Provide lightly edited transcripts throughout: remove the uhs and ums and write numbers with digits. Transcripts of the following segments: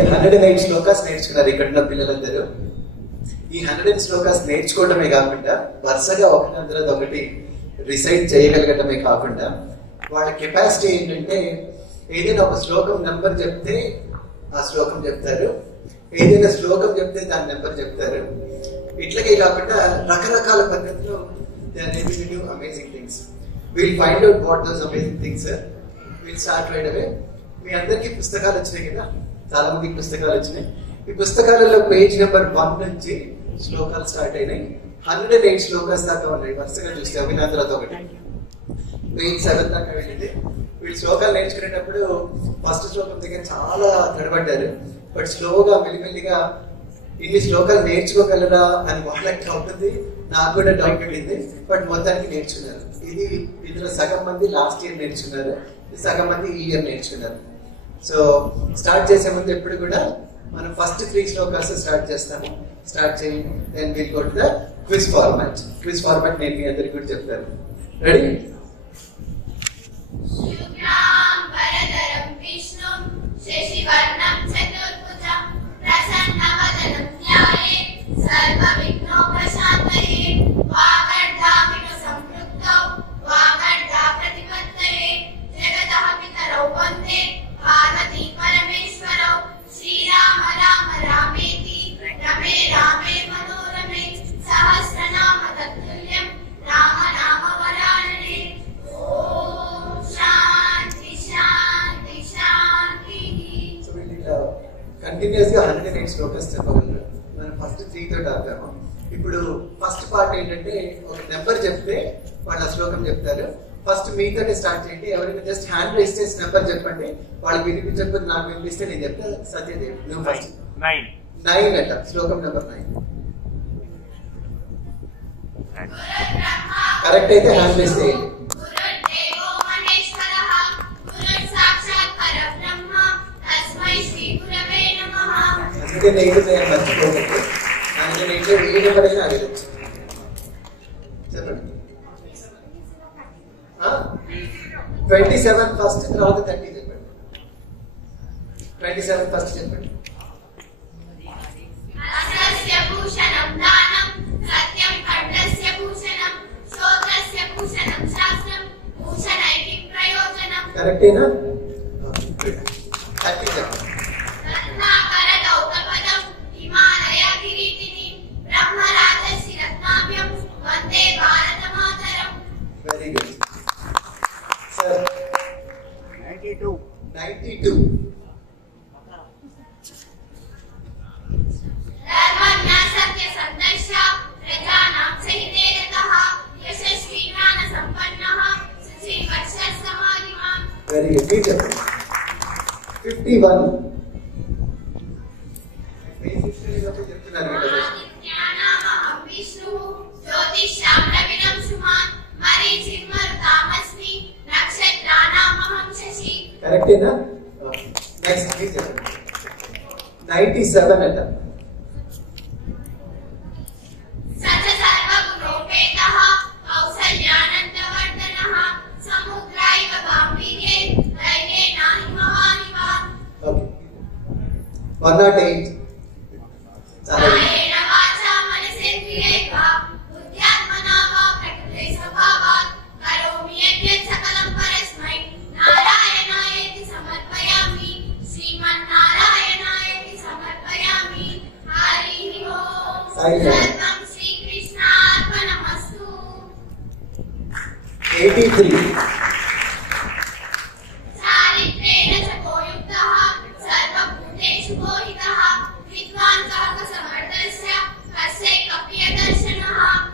వీళ్ళు 108 శ్లోకాస్ నేర్చుకున్నారు ఇక్కడ పిల్లలందరూ. ఈ 100 శ్లోకాస్ నేర్చుకోవడమే కాకుండా వరుసగా ఒకటి తర్వాత ఒకటి రిసైట్ చేయగలగటమే కాకుండా వాళ్ళ కెపాసిటీ ఏంటంటే ఏదైనా ఒక శ్లోకం నెంబర్ చెప్తే ఆ శ్లోకం చెప్తారు, ఏదైనా శ్లోకం చెప్తే దాని నెంబర్ చెప్తారు. ఇట్లాగే కాకుండా రకరకాల పద్ధతిలో they are able to do amazing things. Will find out what those amazing things sir. Will start right away. మీ అందరికీ పుస్తకాలు వచ్చినాయి కదా, చాలా మందికి పుస్తకాలు వచ్చినాయి. ఈ పుస్తకాలలో పేజ్ నెంబర్ 1 నుంచి శ్లోకాలు స్టార్ట్ అయినాయి. 108 శ్లోకాస్ దాకా ఉన్నాయి. వరుసగా చూస్తే అభినందన తర్వాత ఒకటి పేజ్ 7 దాకా వెళ్ళింది. వీళ్ళు శ్లోకాలు నేర్చుకునేటప్పుడు ఫస్ట్ శ్లోకం దగ్గర చాలా తడబడ్డారు. బట్ స్లోగా మెల్లిమెల్లిగా ఇన్ని శ్లోకాలు నేర్చుకోగలరా అని వాళ్ళకి డౌట్ ఉంది, నాకు కూడా డౌట్ ఉండింది. బట్ మొత్తానికి నేర్చుకున్నారు. ఇందులో సగం మంది లాస్ట్ ఇయర్ నేర్చుకున్నారు, సగం మంది ఈ ఇయర్ నేర్చుకున్నారు. సో స్టార్ట్ చేసే ముందు ఎప్పుడు కూడా మనం ఫస్ట్ 3 శ్లోకాస్ స్టార్ట్ చేస్తాము. స్టార్ట్ చేయండి. Then will go to the quiz format. Quiz format నేను మీ అందరికీ కూడా చెప్తాను. రెడీ? కంటిన్యూస్ గా 108 శ్లోకాస్ చెప్పగలరు. మనం ఫస్ట్ 3 తోటి ఆపాము. ఇప్పుడు ఫస్ట్ పార్ట్ ఏంటంటే ఒక నెంబర్ చెప్తే వాళ్ళు ఆ శ్లోకం చెప్తారు. ఫస్ట్ మీతోనే స్టార్ట్ చేయండి. ఎవరైనా జస్ట్ హ్యాండ్ రైస్ చేసి నెంబర్ చెప్పండి. వాళ్ళకి వినిపించకపోతే నాకు వినిపిస్తే నేను చెప్తా. సత్యదేవ్ నువ్వు ఫస్ట్ 9 అట శ్లోకం నెంబర్ 9 కరెక్ట్ అయితే హ్యాండ్ రైస్ చేయండి. మర్చిపోకండి. ఏ నెంబర్ అయినా అడగచ్చు. చెప్పండి. 27 ఫస్ట్, తర్వాత 30 చెప్పండి. 27 ఫస్ట్ చెప్పండి. కరెక్టేనా? 30 చెప్పండి. Very good sir. 92 very good. మీరు చెప్పండి. 51 చెప్తున్నారు కదా. కరెక్టేనా? నెక్స్ట్ మీరు చెప్పండి. 97 అంట. ఓకే. 108 చాలా83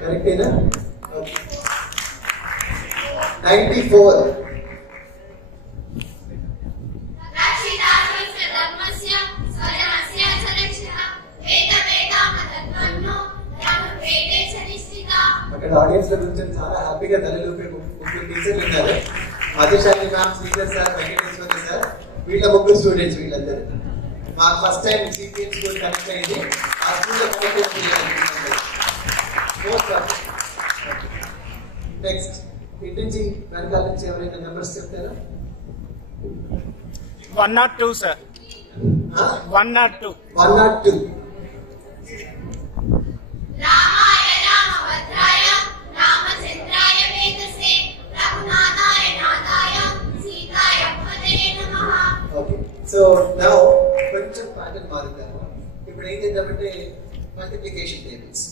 కరెక్టేనా? 94 అక్కడ ఆడియన్స్ లో కూర్చొని చాలా హ్యాపీగా తలలూపే ముగ్గురు టీచర్లు ఉన్నారు. Madhushali ma'am, Sridhar sir, Venkateswara sir, వీళ్ళ ముగ్గురు స్టూడెంట్స్. వీళ్ళందరూ మా first time CPM school connect అయింది. ఆ స్కూల్లో కనెక్ట్ నెక్స్ట్ ఇటు నుంచి వెనకాల నుంచి ఎవరైనా నెంబర్స్ చెప్తారా? 102 సార్. 102. 102. రామాయ రామభద్రాయ రామచంద్రాయ వేదసే రఘునాథాయ నాథాయ సీతాయ పదే నమః. ఓకే, సో నౌ కొంచెం ప్యాటర్న్ మారుతాము. ఇప్పుడు ఏం చేద్దామంటే మల్టిప్లికేషన్ టేబుల్స్.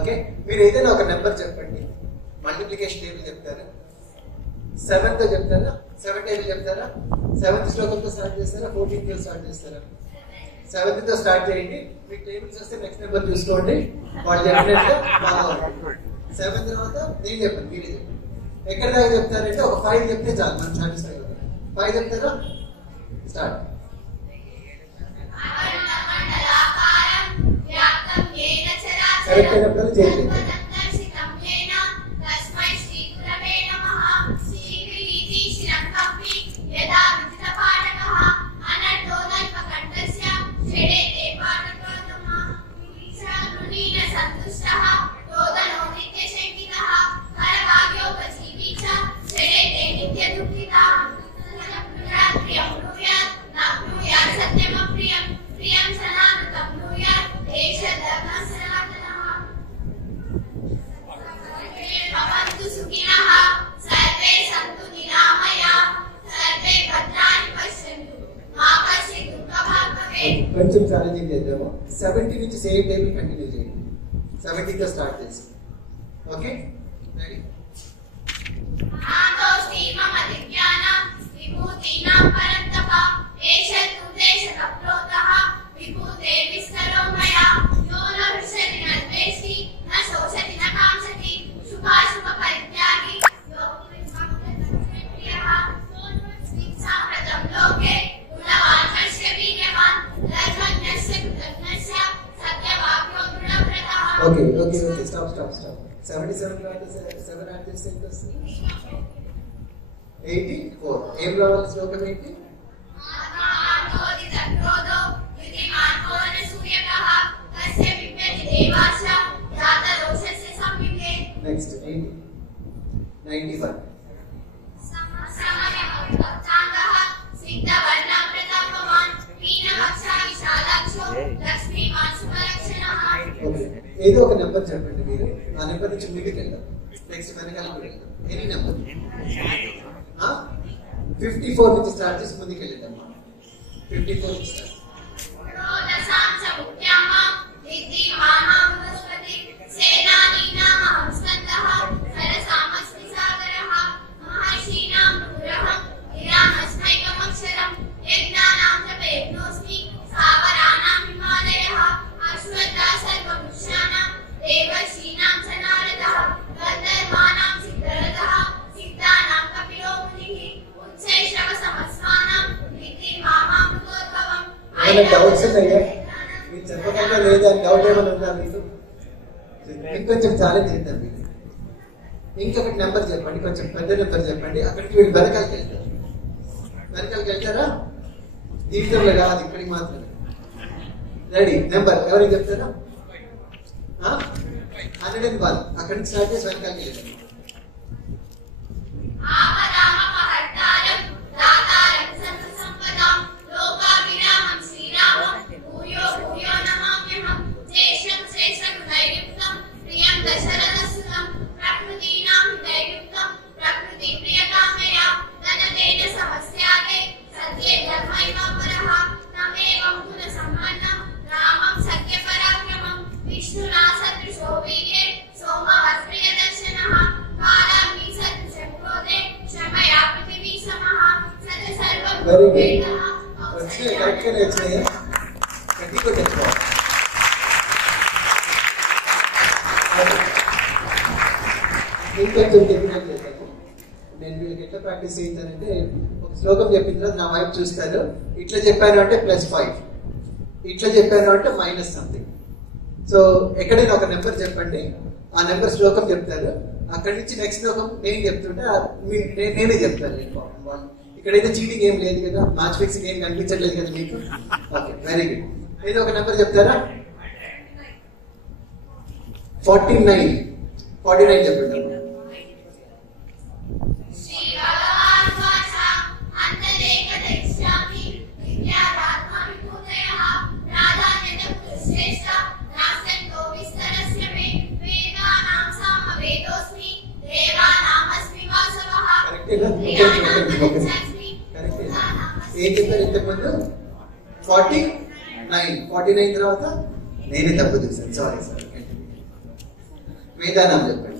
ఓకే, మీరు ఏదైనా ఒక నెంబర్ చెప్పండి. మల్టిప్లికేషన్ టేబుల్ చెప్తారా? 7 తో చెప్తారా? 7 టేబుల్ చెప్తారా? 7th శ్లోకంతో స్టార్ట్ చేస్తారా? 14th తో స్టార్ట్ చేస్తారా? 7th తో స్టార్ట్ చేయండి. మీకు టేబుల్స్ వస్తే నెక్స్ట్ నెంబర్ చూసుకోండి. వాళ్ళు చెప్పినట్టుగా బాగా ఉంటుంది. 7 తర్వాత నేను చెప్పండి, మీరే చెప్పండి. ఎక్కడ దాకా చెప్తారంటే ఒక 5 చెప్తే చాలు, మనం సాటిస్ఫై అవుతాం. 5 చెప్తారా? స్టార్ట్. కరెక్ట్ అయినప్పుడు చేయండి. కొంచెం ఛాలెంజింగ్ చేద్దాము. 70 నుంచి సేమ్ టేబుల్ కంటిన్యూ చేయండి. 70 తో స్టార్ట్ చేసి. Okay, ready? Okay okay okay, stop stop stop. 77 7 add చేస్తే ఎంత వస్తుంది? 84. ఏం రావాలి శ్లోకం ఏంటి? నెక్స్ట్ 91. ఏదో ఒక నెంబర్ చెప్పండి మీరు. ఆ నెంబర్ నుంచి ముందుకు వెళ్దాం. నెక్స్ట్ వెనకాల వెళ్దాం. ఎనీ నెంబర్ 54 నుంచి స్టార్ట్ చేసి ముందుకు వెళ్ళేదమ్మా. 54 నుంచి స్టార్ట్. డౌట్స్ ఉన్నాయా? మీరు చెప్పకుండా లేదా డౌట్ ఏమైనా ఉందా మీకు? ఇంకొంచెం ఛాలెంజ్ చేద్దాం. మీరు ఇంకొకటి నెంబర్ చెప్పండి, కొంచెం పెద్ద నెంబర్ చెప్పండి. అక్కడికి వీళ్ళు వెనకాలకి వెళ్తారు. వెనకాలకి వెళ్తారా? జీవితంలో కాదు, ఇక్కడికి మాత్రమే. రెడీ? నెంబర్ ఎవరికి చెప్తారా? 101. అక్కడి నుంచి స్టార్ట్ చేసి వెనకాలకి వెళ్తారు. Very good. వచ్చినాయి, కరెక్ట్గానే వచ్చినాయా? గట్టిగా తెచ్చుకోవాలి. ఇంకొంచెం టెక్నికల్ చేశాను. నేను వీళ్ళకి ఎట్లా ప్రాక్టీస్ చేయించానంటే, ఒక శ్లోకం చెప్పిన తర్వాత నా వైపు చూస్తారు. ఇట్లా చెప్పాను అంటే +5, ఇట్లా చెప్పాను అంటే మైనస్ సంథింగ్. సో ఎక్కడైనా ఒక నెంబర్ చెప్పండి, ఆ నెంబర్ శ్లోకం చెప్తారు. అక్కడి నుంచి నెక్స్ట్ శ్లోకం నేను చెప్తుంటే నేనే చెప్తాను. ఇక్కడైతే చీటింగ్ ఏం లేదు కదా, మ్యాచ్ ఫిక్సింగ్ ఏం కనిపించట్లేదు కదా మీకు. Okay, very good. ఏదో ఒక నెంబర్ చెప్తారా? 49 చెప్పండి. శ్రీ కరెక్ట్. ఏం చెప్పారు ఇంతకుముందు? 49 తర్వాత నేనే తప్పు చూసాను, సారీ సార్. వేదానాం చెప్పండి.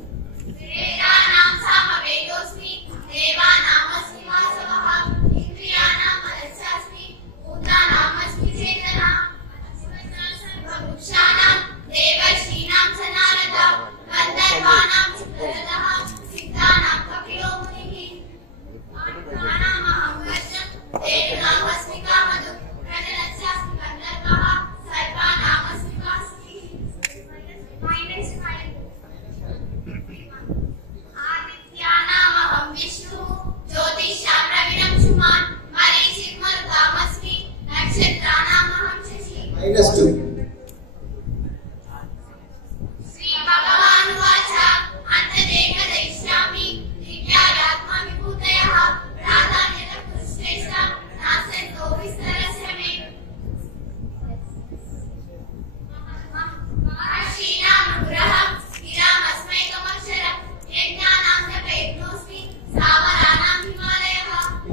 -2.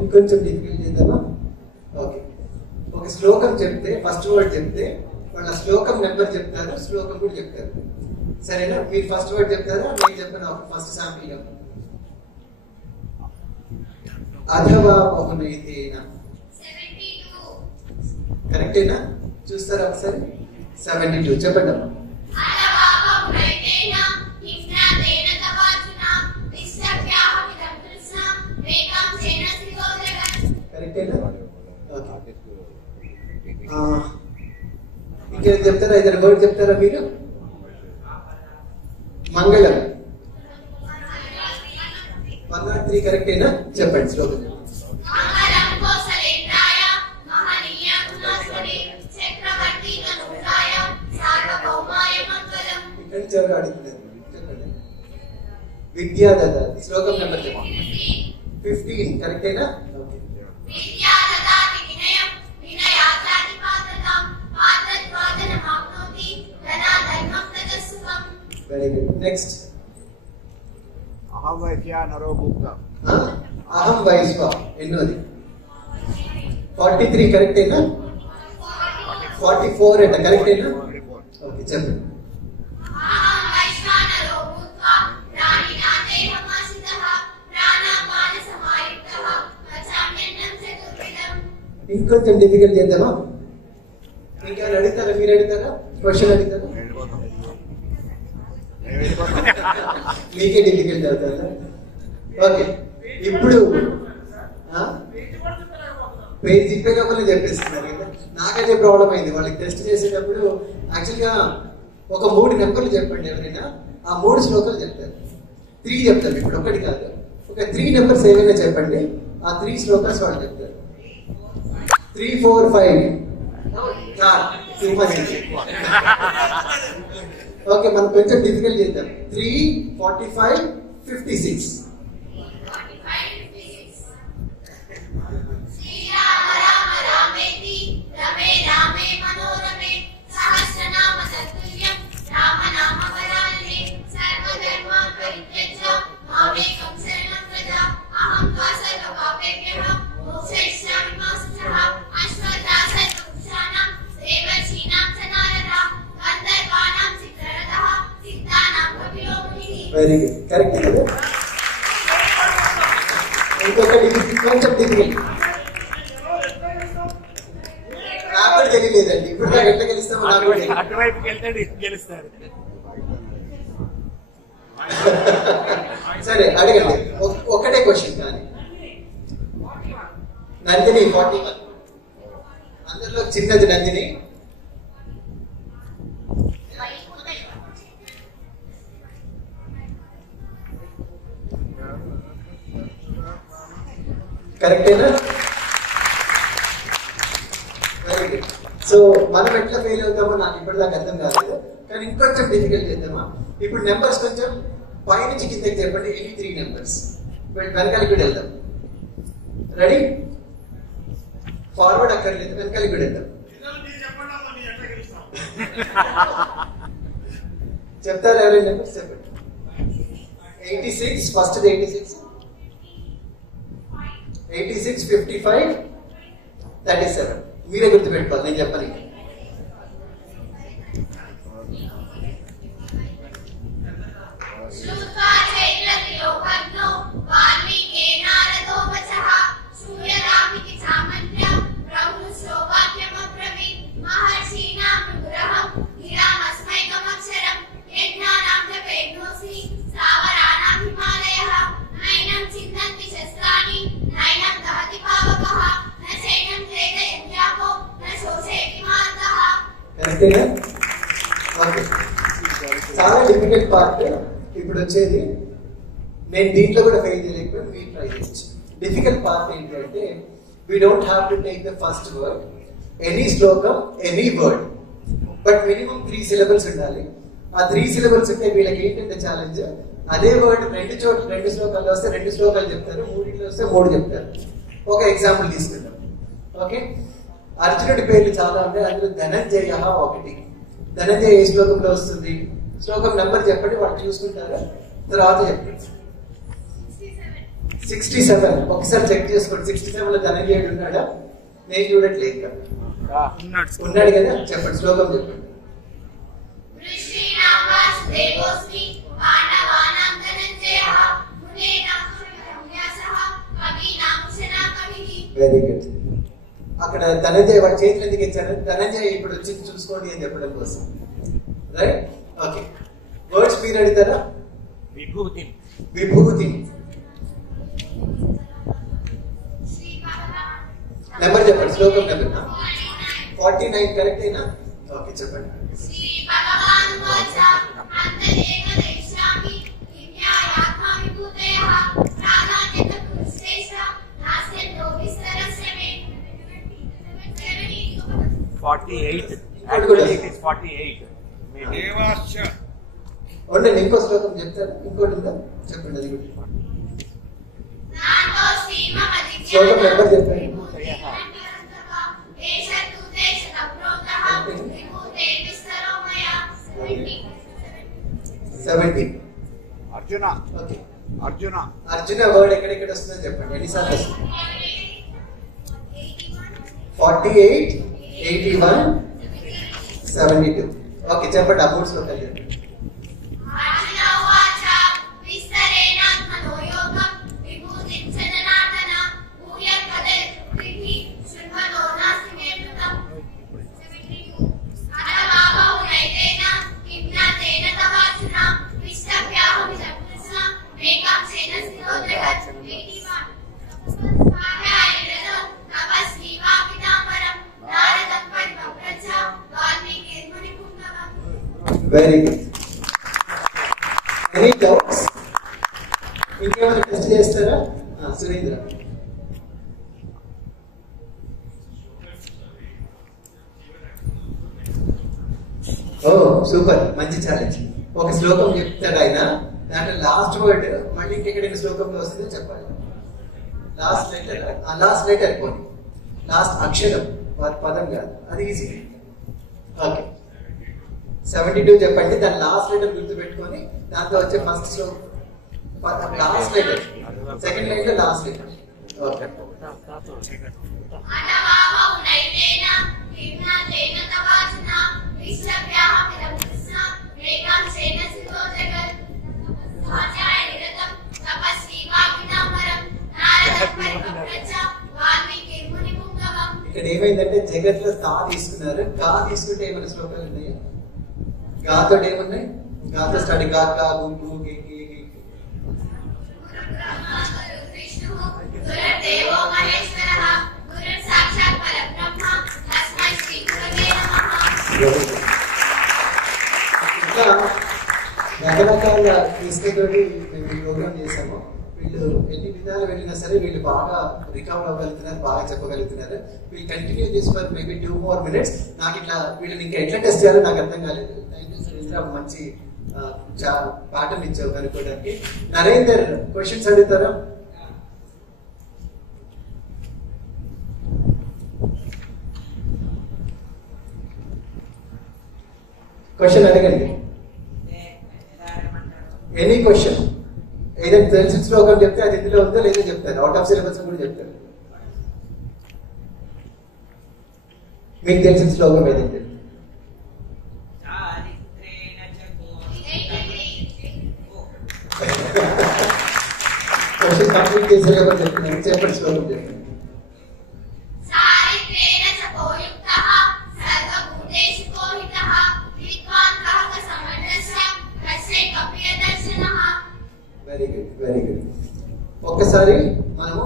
ఇంకొంచెం డిఫికల్ట్ చేద్దామా? ఓకే, ఒక శ్లోకం చెప్తే ఫస్ట్ వర్డ్ చెప్తే వాళ్ళ శ్లోకం నెంబర్ చెప్తారు, శ్లోకం కూడా చెప్తారు. సరేనా? మీరు ఫస్ట్ వర్డ్ చెప్తారా, నేను చెప్పిన ఒక ఫస్ట్ శాంపిల్ చెప్పండి. అథవా బహునైతేన. కరెక్టేనా? చూస్తారా ఒకసారి? 72 చెప్పండి అమ్మా. కరెక్టేనా? ఓకే, ఇంకేం చెప్తారా? ఇద్దరు వర్డ్ చెప్తారా మీరు? మంగళం. 103 కరెక్టేనా? చెప్పండి శ్లోకం. ఇక్కడ చివరి అడుగుతున్నారు, చెప్పండి. విద్యాదత. శ్లోకం నెంబర్ చెప్పండి. 15 కరెక్టేనా? ఓకే. Very good. నెక్స్ట్. అహం వైశ్య నరో భుక్త. అహం వైశ్వ ఎన్నోది? 43 కరెక్టేనా? 44 అంట, కరెక్టేనా? ఓకే, చెప్పండి. ఇంకొంచెం డిఫికల్ట్ చేద్దామా? ఇంకేమైనా అడుగుతారా? మీరు అడుగుతారా? క్వశ్చన్ అడుగుతారా? మీకే డిఫికల్ట్ అవుతారా? ఓకే, ఇప్పుడు పేరు తిప్పేటప్పుడు చెప్పేస్తున్నారు కదా. నాకైతే ప్రాబ్లం అయింది. వాళ్ళకి టెస్ట్ చేసేటప్పుడు యాక్చువల్గా ఒక 3 నెంబర్లు చెప్పండి ఎవరైనా, ఆ 3 శ్లోకాలు చెప్తారు. 3 చెప్తారు, ఇప్పుడు ఒకటి కాదు, ఒక 3 నెంబర్స్ ఏమైనా చెప్పండి, ఆ 3 శ్లోకాస్ వాళ్ళు చెప్తారు. 3, 4, 5 ఓకే, మనం కొంచెం డిఫికల్ట్ చేద్దాం. 3, 45, 56. వెరీ గుడ్, కరెక్ట్ కదా? ఇంకొకటి కొంచెం డిఫికల్ట్, నాకు కూడా తెలియలేదండి. ఇప్పుడు నాకు ఎట్లా గెలుస్తామో నాకు కూడా తెలియదు. అటువైపుకి వెళ్తే గెలుస్తాడు. సరే అడగండి, ఒకటే క్వశ్చన్. కానీ నందిని 41, అందరిలో చిన్నది నందిని. కరెక్టేనా? Very good. సో మనం ఎట్లా ఫెయిల్ అవుతామో నాకు ఇప్పటిదాకా అర్థం కాలేదు, కానీ ఇంకొంచెం డిఫికల్ట్ చేద్దామా? ఇప్పుడు నెంబర్స్ కొంచెం పైనుంచి కిందకి చెప్పండి. ఎన్ని 3 నెంబర్స్ వెనకాలకి కూడా వెళ్దాం. రెడీ? ఫార్వర్డ్ అక్కర్లేదు, వెనకాలకి కూడా వెళ్దాం. చెప్తారా ఎవరైనా నెంబర్స్? చెప్పండి. 86 ఫస్ట్ 86, 86, 55, 37. మీరే గుర్తుపెట్టుకోవాలి, నేను చెప్పని. కరెక్టేనా? ఓకే, చాలా డిఫికల్ట్ పార్ట్ ఇప్పుడు వచ్చేది. నేను దీంట్లో కూడా ఫెయిల్ చేయలేకపోతే మీరు ట్రై చేయొచ్చు. డిఫికల్ట్ పార్ట్ ఏంటి అంటే, we don't have to take the first word, any శ్లోకం, any word, but minimum 3 syllables ఉండాలి. ఆ 3 syllables ఉంటే వీళ్ళకి ఏంటంటే ఛాలెంజ్, అదే వర్డ్ 2 శ్లోకాల్లో వస్తే 2 శ్లోకాలు చెప్తారు, 3 వస్తే 3 చెప్తారు. ఒక ఎగ్జాంపుల్ తీసుకుందాం. ఓకే, అర్జునుడి పేర్లు చాలా ఉంటాయి, అందులో ధనంజయ ఒకటి. ధనంజయ ఏ శ్లోకంలో వస్తుంది? శ్లోకం నెంబర్ చెప్పండి, వాళ్ళు చూసుకుంటారా? తర్వాత చెప్పండి. 67. ఒకసారి చెక్ చేసుకోండి, 67 లో ధనంజయుడు ఉన్నాడా? నేను చూడట్లేదు ఇక్కడ. ఉన్నాడు కదా, చెప్పండి, శ్లోకం చెప్పండి. Very good. అక్కడ ధనంజయ వాడి చేతులు ఎందుకు ఇచ్చారు? ధనంజయ ఇప్పుడు వచ్చింది చూసుకోండి అని చెప్పడం కోసం, రైట్? ఓకే, వర్డ్స్ మీరు అడుగుతారా? విభూతి. విభూతి నెంబర్ చెప్పండి, శ్లోకం నెంబర్ 49. కరెక్ట్ అయినా? ఓకే, చెప్పండి. ఇంకో శ్లోకం చెప్తారు, ఇంకోటి ఉందా? చెప్పండి, అది కూడా శ్లోకం నెంబర్ చెప్పండి. 70. అర్జున. ఓకే, అర్జున. అర్జున వర్డ్ ఎక్కడెక్కడ వస్తుందో చెప్పండి, ఎన్నిసార్లు వస్తుంది? 48, 81, 72. ఓకే, చెప్పండి, ఆ 3 శ్లోకాలు చెప్పండి. Very good. Any doubts? ఇంకేమైనా టెస్ట్ చేస్తారా? సురేంద్ర. ఓ సూపర్, మంచి ఛాలెంజ్. ఒక శ్లోకం చెప్తాడు ఆయన, దాంట్లో లాస్ట్ వర్డ్ మళ్ళీ ఇంకెక్కడైనా శ్లోకంలో వస్తుందో చెప్పాలి. లాస్ట్ లెటర్ పోనీ, లాస్ట్ అక్షరం, పదం కాదు, అది ఈజీ. ఓకే, 72 చెప్పండి, దాని లాస్ట్ లెటర్ గుర్తు పెట్టుకొని దాంతో వచ్చే ఫస్ట్ శ్లోకం, లాస్ట్ లెటర్, సెకండ్ లైన్ లో లాస్ట్ లెటర్. ఓకే, ఇక్కడ ఏమైందంటే జగత్ లో తా తీసుకున్నారు, గా తీసుకుంటే ఏమైనా శ్లోకాలు ఉన్నాయి? గాతో ఏమున్నాయి? గాతో స్టార్ట్, గా గా గు గు గి గి గి. ఇంకా రకరకాల తీసుకుతోటి మేము ఈ ప్రోగ్రామ్ చేసాము. వీళ్ళు ఎన్ని విధాలు వెళ్ళినా సరే వీళ్ళు బాగా రికవర్ అవ్వగలుగుతున్నారు, బాగా చెప్పగలుగుతున్నారు. వీళ్ళు continue this for maybe 2 more minutes. నాకు ఇట్లా వీళ్ళని ఇంకా ఎట్లా టెస్ట్ చేయాలో నాకు అర్థం కాలేదు. థ్యాంక్ యూ సురేంద్ర, మంచి పాఠం ఇచ్చావు కనుక్కోవడానికి. నరేందర్, క్వశ్చన్స్ అడుగుతారా? క్వశ్చన్ అడగండి, ఎనీ క్వశ్చన్. ఏదైనా తెలిసిన శ్లోకం చెప్తే అది ఇందులో ఉందో లేదో చెప్తారు, అవుట్ ఆఫ్ సిలబస్ కూడా చెప్తారు. మీకు తెలిసిన శ్లోకం ఏదండి? క్వశ్చన్ కంప్లీట్ చేసే చెప్తున్నాను. చెప్పండి శ్లోకం చెప్పండి. Very good, very good. ఒక్కసారి మనము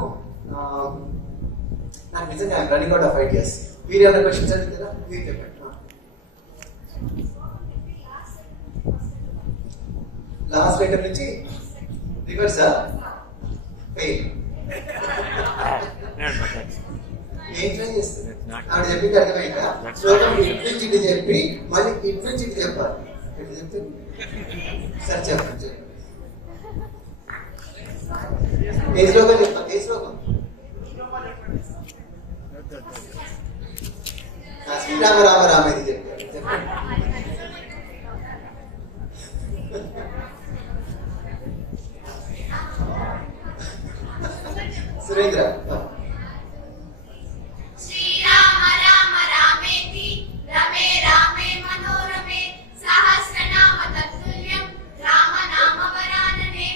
నాకు నిజంగా రన్నింగ్ అవుట్ ఆఫ్ ఐడియాస్. మీరు ఏమైనా క్వశ్చన్స్ అడుగుతారా? మీరు చెప్పండి. లాస్ట్ లెటర్ నుంచి రివర్సా? ఏం ట్రై చేస్తుంది? ఆవిడ చెప్పింది అర్థమైందా? శ్లోకం ఇటు నుంచి ఇటు చెప్పి మళ్ళీ ఇటు నుంచి ఇటు చెప్పాలి. ఇటు చెప్తే సరే చెప్పండి. ఏ శ్లోకం చెప్పాలి? ఏ శ్లోకం? శ్రీరామ రామ రామ ఇది చెప్పారు. చెప్పండి. సురేంద్ర. శ్రీరామ రామ రామేతి రమే రామే మనోరమే సహస్రనామ తత్తుల్యం రామ నామ వరాననే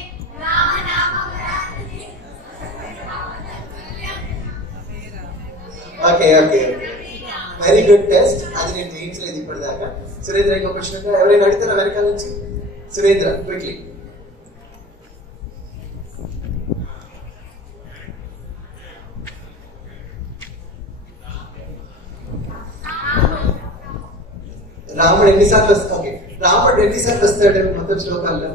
రామ నామ వరాననే. Okay okay, very good test. అది నేను జయించలేదు ఇప్పటిదాకా. సురేంద్ర ఇంకో క్వశ్చన్ ఎవరైనా అడుగుతారా అమెరికా నుంచి? సురేంద్ర క్విక్లీ. రాముడు ఎన్నిసార్లు వస్తాడు? ఓకే, రాముడు ఎన్నిసార్లు వస్తాడు మొత్తం శ్లోకాల్లో?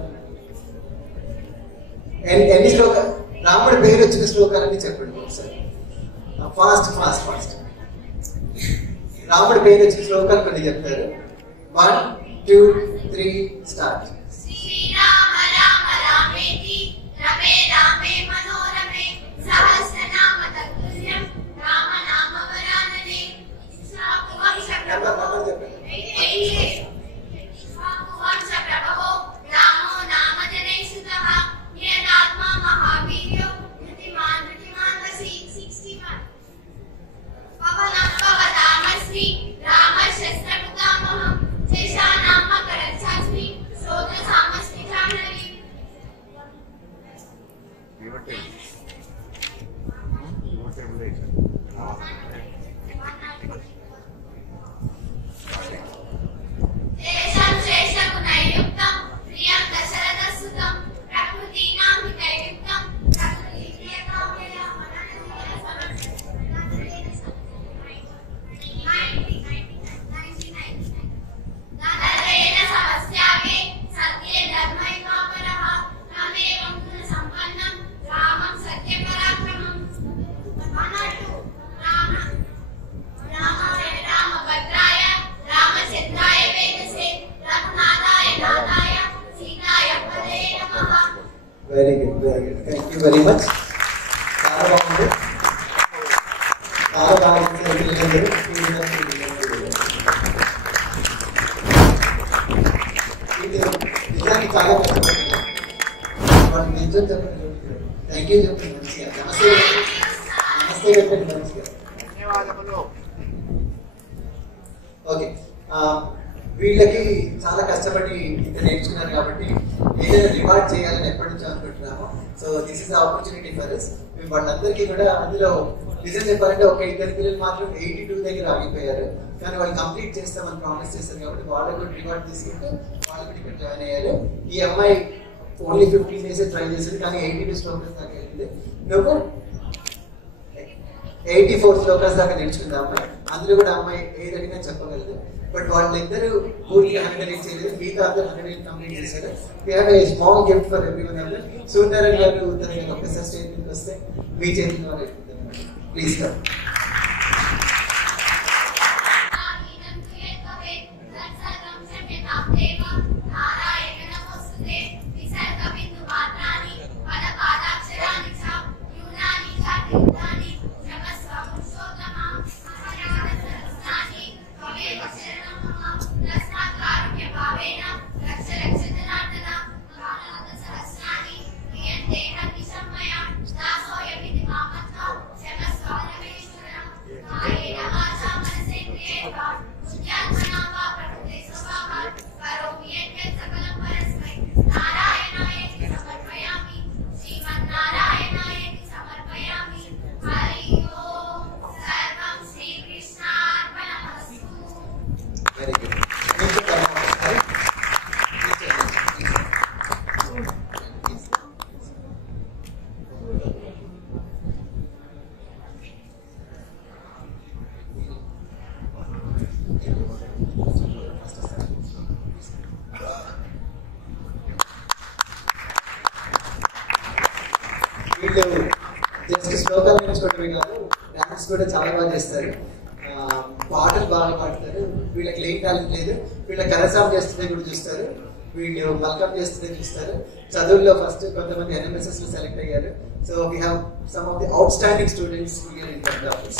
ఎన్ని శ్లోకాలు? రాముడి పేరు వచ్చిన శ్లోకాలన్నీ చెప్పండి ఒకసారి. Fast fast fast. రాముడి పేరు వచ్చిన శ్లోకాలు కొన్ని చెప్తారు. 1 2 3 స్టార్ట్. శ్రీరామ రామ రామేతి రమే రామే మనోరమే సహస్రనామ తత్తుల్యం రామ నామ వరాననే వంశ ప్రభవో రామో నామ జనైసుతః యదాత్మా మహావీర్యో ధృతిమాన్ వసి 61. పవనం పవతామస్మి రామ శస్త్రముఖామహం శేషానామ కరచ్ఛాస్మి శ్రోత్ర సామస్మి జాహ్నవి. దేశం శేషగుణయుక్తం ప్రియం దశరథసుతం ప్రకృతీనాం హితయుక్తం ప్రకృతిప్రియకామ్యయ ధర్మేణ సమస్యాగే సత్యే ధర్మైకాపరః తమేవం గుణ సంపన్నం రామం సత్యపరాక్రమం. అన్నట్టు రామభద్రాయ రామచంద్రాయ వేదసే రఘునాథాయ నాథాయ సీతాయ పదే నమః. Very good, very good. Thank you very much. చాలా బాగుంది. చాలా బాగా నిజానికి చాలా కష్టపడి వాళ్ళు నిజం చెప్పండి. థ్యాంక్ యూ చెప్పండి మంచిగా. నమస్తే నమస్తే చెప్పండి మంచిగా. ధన్యవాదములు. ఓకే, వీళ్ళకి చాలా కష్టపడి ఇంత నేర్చుకున్నారు కాబట్టి ఏదైనా రివార్డ్ చేయాలని ఎప్పటి నుంచో అనుకుంటున్నాము. So this is opportunity for us. మేము వాళ్ళందరికీ కూడా అందులో నిజం చెప్పాలంటే ఒక 2 పిల్లలు మాత్రం 82 దగ్గర ఆగిపోయారు. కానీ వాళ్ళు కంప్లీట్ చేస్తామని ప్రామిస్ చేస్తారు కాబట్టి వాళ్ళకు కూడా రివార్డ్ తీసుకుంటూ వాళ్ళు కూడా ఇక్కడ జాయిన్ అయ్యారు. ఈ అమ్మాయి ఓన్లీ 15 days ట్రై చేసింది కానీ 82 శ్లోకాస్ దాకా వెళ్ళింది. నువ్వు 84 శ్లోకాస్ దాకా నేర్చుకుంది అమ్మాయి. అందులో కూడా అమ్మాయి ఏదైనా చెప్పగలదు. బట్ వాళ్ళిద్దరు పూర్తిగా 100 చేయలేదు. మిగతా అందరూ 100 కంప్లీట్ చేశారు. We have a small gift for everyone of them. Suryanarayana గారు తన ఒక్కసారి స్టేజ్ మీదకి వస్తే మీ చేతిలో ప్లీజ్ కమ్. దేహ నిశమయ దాసోయ విధి మామత్వ శమ స్వారమేశ్వర వీళ్ళు జస్ట్ శ్లోకాలు నేర్చుకోవడమే కాదు, డాన్స్ కూడా చాలా బాగా చేస్తారు, పాటలు బాగా పాడతారు. వీళ్ళకి ఏం టాలెంట్ లేదు, వీళ్ళ కరసాం చేస్తుంటే కూడా చూస్తారు, వీళ్ళు వెల్కమ్ చేస్తుంటే చూస్తారు. చదువుల్లో ఫస్ట్ కొంతమంది NMSS లో సెలెక్ట్ అయ్యారు. So we have some of the outstanding students here in front of us.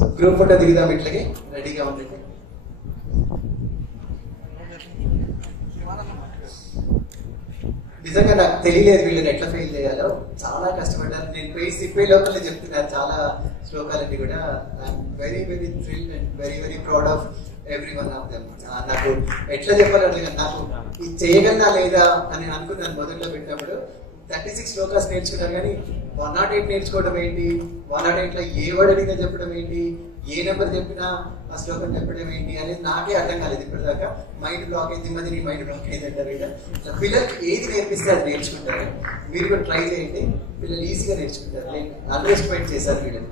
So group photo దిగుదాం, ఇట్లకి రెడీగా ఉంటుంది. నిజంగా నాకు తెలియలేదు వీళ్ళని ఎట్లా ఫెయిల్ చేయాలో, చాలా కష్టపడ్డారు. నేను సిప్పే లోపల చెప్తున్నారు చాలా శ్లోకాలన్నీ కూడా. I'm very very thrilled and very very proud of every one of them. నాకు ఎట్లా చెప్పాలో అర్థం, నాకు ఇది చేయగలనా లేదా అని అనుకున్నాను మొదట్లో పెట్టినప్పుడు. 36 శ్లోకాస్ నేర్చుకున్నారు, కానీ 108 నేర్చుకోవడం ఏంటి, 108లో ఏ వర్డ్ అడిగినా చెప్పడం ఏంటి, ఏ నెంబర్ చెప్పినా ఆ శ్లోకం చెప్పడం ఏంటి అనేది నాకే అర్థం కాలేదు ఇప్పటిదాకా. మైండ్ బ్లాక్ అయింది, మంది మైండ్ బ్లాక్ అయింది అంటారు కదా. పిల్లలకి ఏది నేర్పిస్తే అది నేర్చుకుంటారు. మీరు కూడా ట్రై చేయండి, పిల్లలు ఈజీగా నేర్చుకుంటారు. అండర్ ఎస్టిమేట్ చేశారు వీళ్ళని.